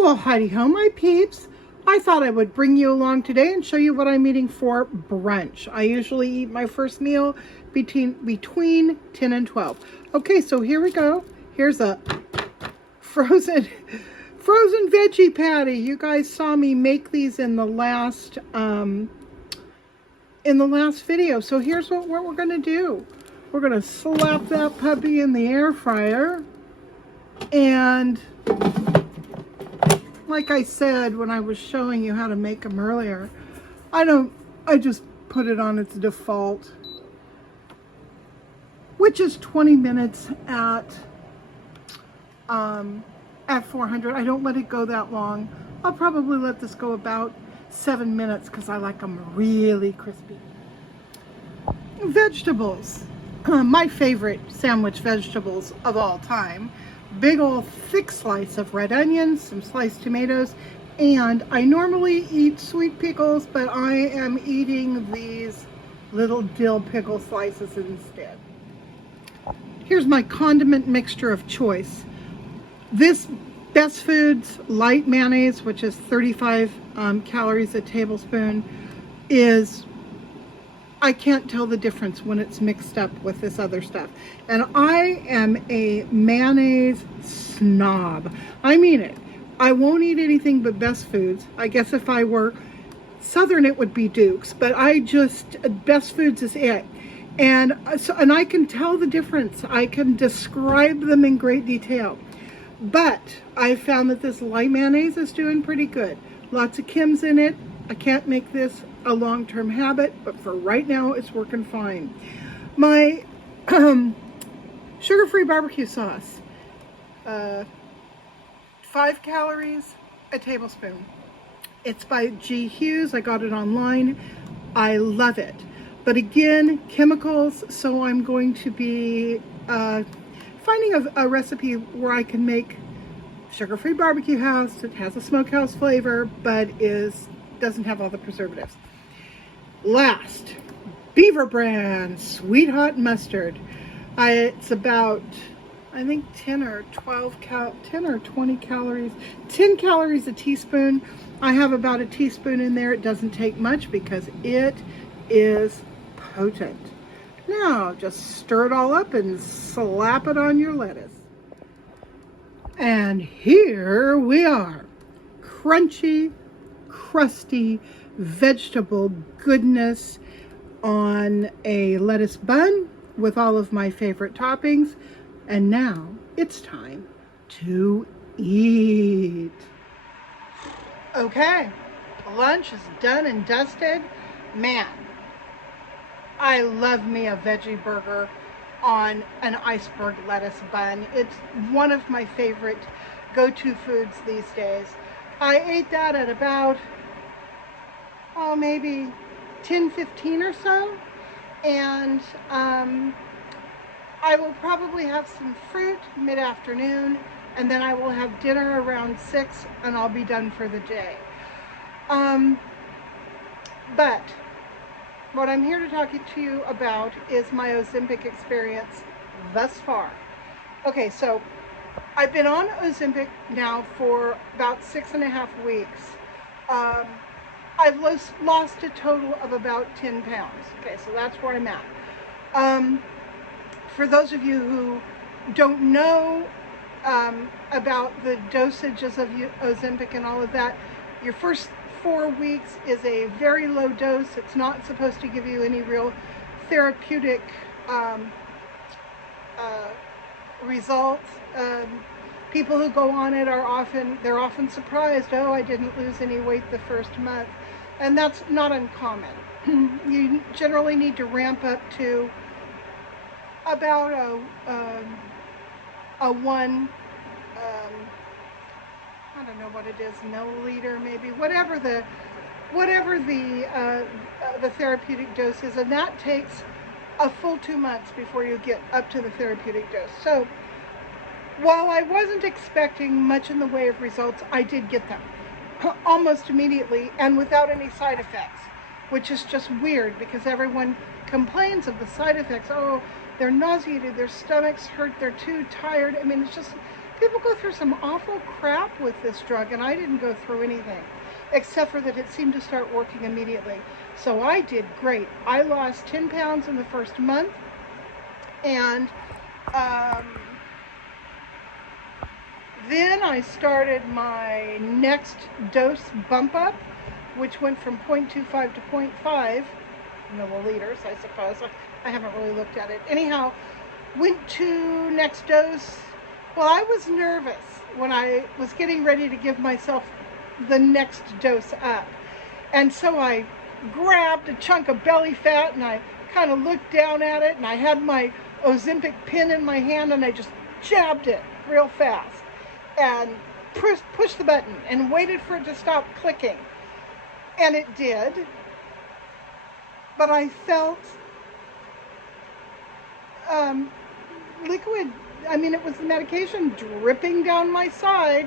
Well, howdy ho, my peeps. I thought I would bring you along today and show you what I'm eating for brunch. I usually eat my first meal between 10 and 12. Okay, so here we go. Here's a frozen veggie patty. You guys saw me make these in the last video. So here's what we're gonna do. We're gonna slap that puppy in the air fryer, and like I said when I was showing you how to make them earlier, I just put it on its default, which is 20 minutes at 400. I don't let it go that long. I'll probably let this go about 7 minutes because I like them really crispy. Vegetables. My favorite sandwich vegetables of all time. Big old thick slice of red onions, some sliced tomatoes, and I normally eat sweet pickles, but I am eating these little dill pickle slices instead. Here's my condiment mixture of choice. This Best Foods light mayonnaise, which is 35 calories a tablespoon, I can't tell the difference when it's mixed up with this other stuff. And I am a mayonnaise snob. I mean it. I won't eat anything but Best Foods. I guess if I were Southern, it would be Duke's, but Best Foods is it. And I can tell the difference. I can describe them in great detail. But I found that this light mayonnaise is doing pretty good. Lots of Kim's in it. I can't make this a long-term habit, but for right now it's working fine. My sugar-free barbecue sauce, 5 calories a tablespoon. It's by G. Hughes. I got it online. I love it, but again, chemicals, so I'm going to be finding a recipe where I can make sugar-free barbecue house. It has a smokehouse flavor, but doesn't have all the preservatives. Last, Beaver brand Sweet Hot Mustard. It's about, I think 10 or 20 calories, 10 calories a teaspoon. I have about a teaspoon in there. It doesn't take much because it is potent. Now just stir it all up and slap it on your lettuce. And here we are, crunchy, crusty vegetable goodness on a lettuce bun with all of my favorite toppings. And now it's time to eat. Okay, lunch is done and dusted. Man, I love me a veggie burger on an iceberg lettuce bun. It's one of my favorite go-to foods these days. I ate that at about maybe 10:15 or so, and I will probably have some fruit mid-afternoon, and then I will have dinner around 6, and I'll be done for the day. But what I'm here to talk to you about is my Ozempic experience thus far. Okay, so I've been on Ozempic now for about 6.5 weeks. I've lost a total of about 10 pounds. Okay, so that's where I'm at. For those of you who don't know about the dosages of Ozempic and all of that, your first 4 weeks is a very low dose. It's not supposed to give you any real therapeutic results. People who go on it they're often surprised. Oh, I didn't lose any weight the first month. And that's not uncommon. You generally need to ramp up to about a 1, I don't know what it is, milliliter maybe, whatever the therapeutic dose is, and that takes a full 2 months before you get up to the therapeutic dose. So while I wasn't expecting much in the way of results, I did get them almost immediately and without any side effects, which is just weird because everyone complains of the side effects. Oh, they're nauseated, their stomachs hurt, they're too tired. I mean, it's just People go through some awful crap with this drug, and I didn't go through anything, except for that it seemed to start working immediately. So I did great. I lost 10 pounds in the first month, and then I started my next dose bump up, which went from 0.25 to 0.5 milliliters, I suppose. I haven't really looked at it. Anyhow, went to next dose. Well, I was nervous when I was getting ready to give myself the next dose up. And so I grabbed a chunk of belly fat and I kind of looked down at it, and I had my Ozempic pin in my hand, and I just jabbed it real fast and pushed the button and waited for it to stop clicking. And it did. But I felt liquid, I mean, it was the medication dripping down my side.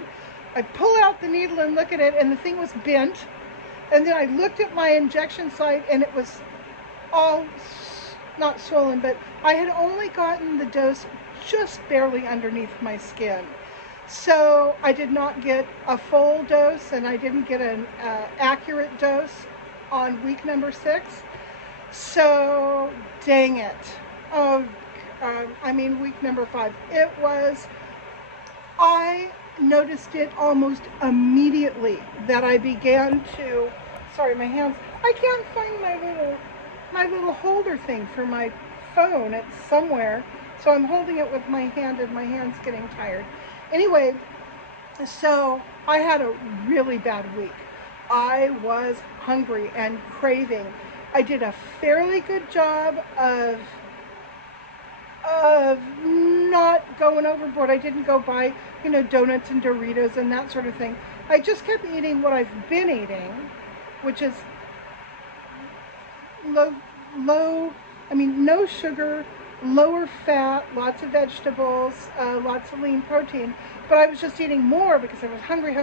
I pull out the needle and look at it, and the thing was bent. And then I looked at my injection site, and it was all not swollen, but I had only gotten the dose just barely underneath my skin. So I did not get a full dose, and I didn't get an accurate dose on week number 6. So dang it. Oh, I mean week number 5. It was, I noticed it almost immediately that I began to, sorry, my hands, I can't find my little holder thing for my phone. It's somewhere. So I'm holding it with my hand, and my hand's getting tired. Anyway, so I had a really bad week. I was hungry and craving. I did a fairly good job of not going overboard. I didn't go buy, donuts and Doritos and that sort of thing. I just kept eating what I've been eating, which is no sugar, lower fat, lots of vegetables, lots of lean protein. But I was just eating more because I was hungry.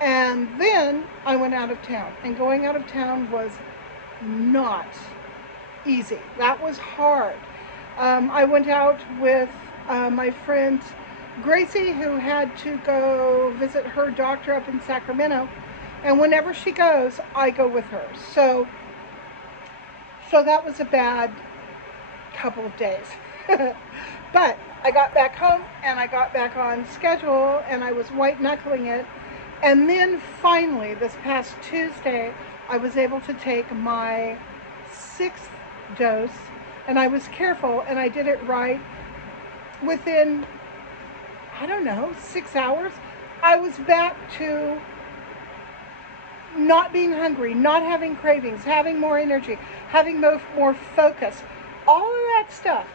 And then I went out of town, and going out of town was not easy. That was hard. I went out with my friend Gracie, who had to go visit her doctor up in Sacramento, and whenever she goes, I go with her. So that was a bad couple of days. But I got back home, and I got back on schedule, and I was white knuckling it. And then finally, this past Tuesday, I was able to take my 6th dose, and I was careful, and I did it right. Within, 6 hours, I was back to not being hungry, not having cravings, having more energy, having more focus, all of that stuff.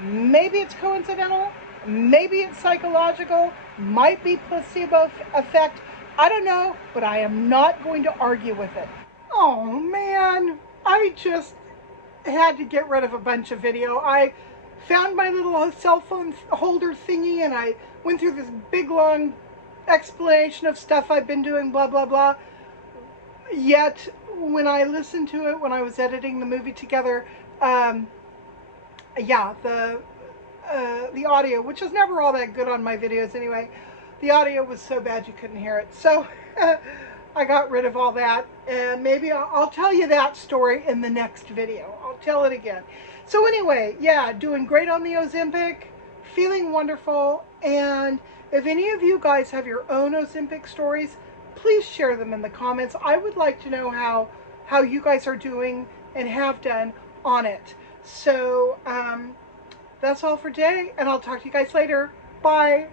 Maybe it's coincidental, maybe it's psychological, might be placebo effect. I don't know, but I am not going to argue with it. Oh man, I just had to get rid of a bunch of video. I found my little cell phone holder thingy, and I went through this big long explanation of stuff I've been doing, blah blah blah. Yet when I listened to it when I was editing the movie together, the audio, which is never all that good on my videos anyway, the audio was so bad you couldn't hear it. So I got rid of all that, and maybe I'll tell you that story in the next video. I'll tell it again. So anyway, yeah, doing great on the Ozempic, feeling wonderful, and if any of you guys have your own Ozempic stories, please share them in the comments. I would like to know how you guys are doing and have done on it. So that's all for today, and I'll talk to you guys later. Bye.